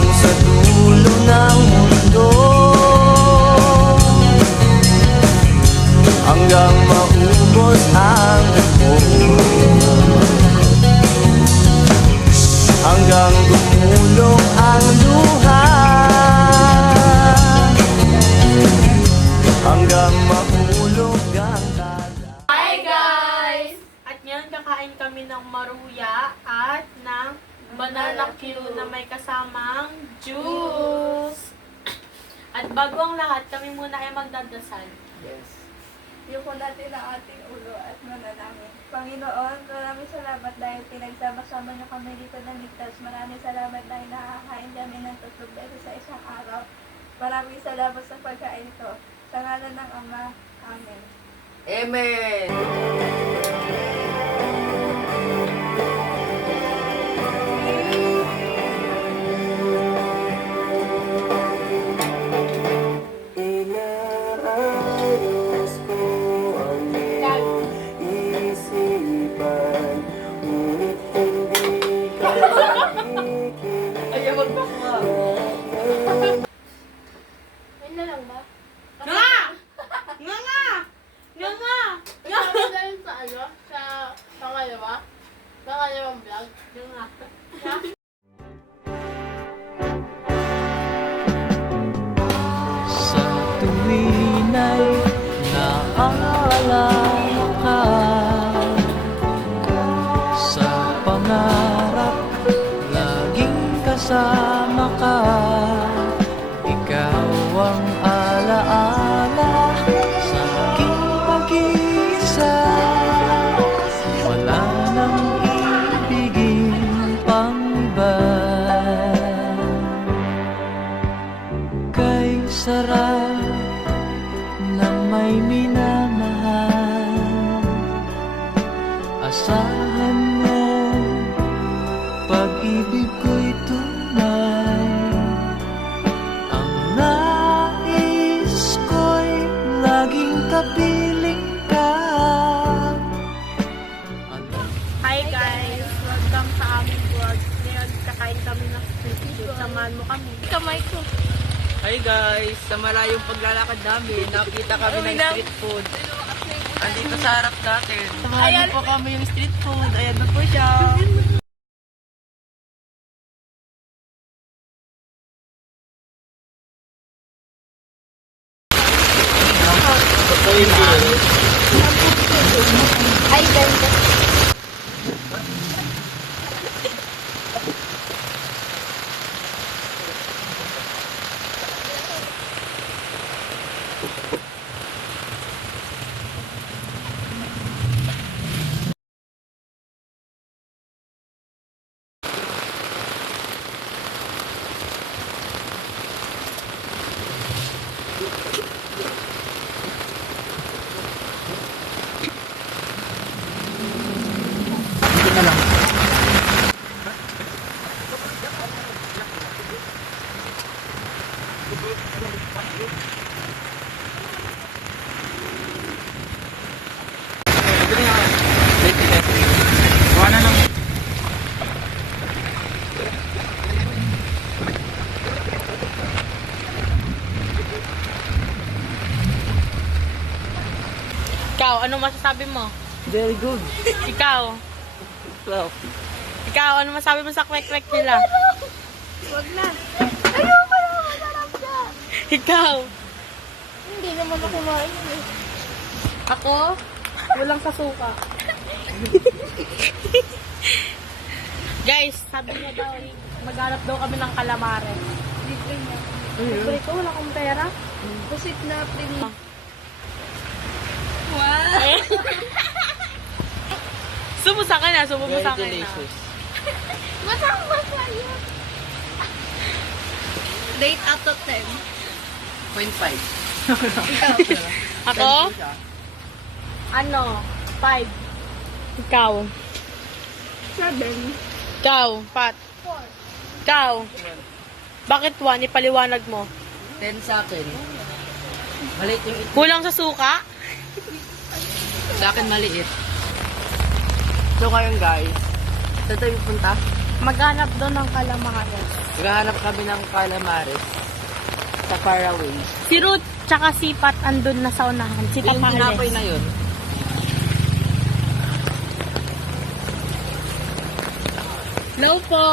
hanggang sa dulo ng mundo, hanggang maubos ang dugo, hanggang gumulong ang luha, hanggang mahulog ang tala. Hi guys! At ngayon kakain kami ng maruya at ng banana Q na may kasamang juice. At bago ang lahat, kami muna ay magdadasal. Yes. Yuko natin ang ating ulo at manalangin. Panginoon, maraming salamat dahil pinagsama-sama niyo kami dito ng ligtas. Maraming salamat dahil nakakain kami ng 3 beses sa isang araw. Maraming salamat sa pagkain ito. Sa ngalan ng Ama. Amen. Amen! Inaayos ko ang iyong isipan, ngunit hindi ka nakikinig. Ayaw magpakma. Ayun na lang ba? Nga! Nga nga! Nga nga! Kasama dahil sa ano? Sa pangalawa? Pangalawang vlog? Nga nga. Sa tuwin ay naalala ka, sa pangarap laging kasama ka. Ikaw ang alaala sa aking pag-iisa. Wala nang ibigin pang iba. Kay sarap ng may minamahal, asahan mo pag-ibig ko'y tunay. Ang nais ko'y laging kapiling ka. Hi guys! Welcome sa aming vlog. Ngayon kakain kami ng street food. Samahan mo kami. Kamay ko. Hi guys! Sa malayong paglalakad namin, nakita kami ng street food. Andito sa harap natin. Samahan po kami yung street food. Ayan na po siya. Ay, ganda. Ikaw, ano masasabi mo? Very good. Ikaw, Well, ano masabi mo sa kwek-kwek nila? Wag na. Ayoko na. Masarap siya. Ikaw, Hindi naman ako kumain eh. ako, walang sasuka. Guys, sabi niya daw, maghanap daw kami ng calamare. Libre niya. Libre ko, wala akong pera. Pusit na pring. Sumusa ka na, very sumusa ka na. delicious. Masang-masa yun. Rate out of 10. 0.5. Ako? Ano? 5. Ikaw. 7. Ikaw, Pat. 4. Ikaw. Bakit 1? Ipaliwanag mo. 10 sa akin. Maliit yung ito. Kulang sa suka? Sa akin maliit. So ngayon guys, saan tayo pupunta? Maghanap doon ng calamares. Naghahanap kami ng calamares sa Faraway. Si Ruth tsaka si Pat andun na sa unahan. Si Yung tinapay Papales. na yun. Hello po!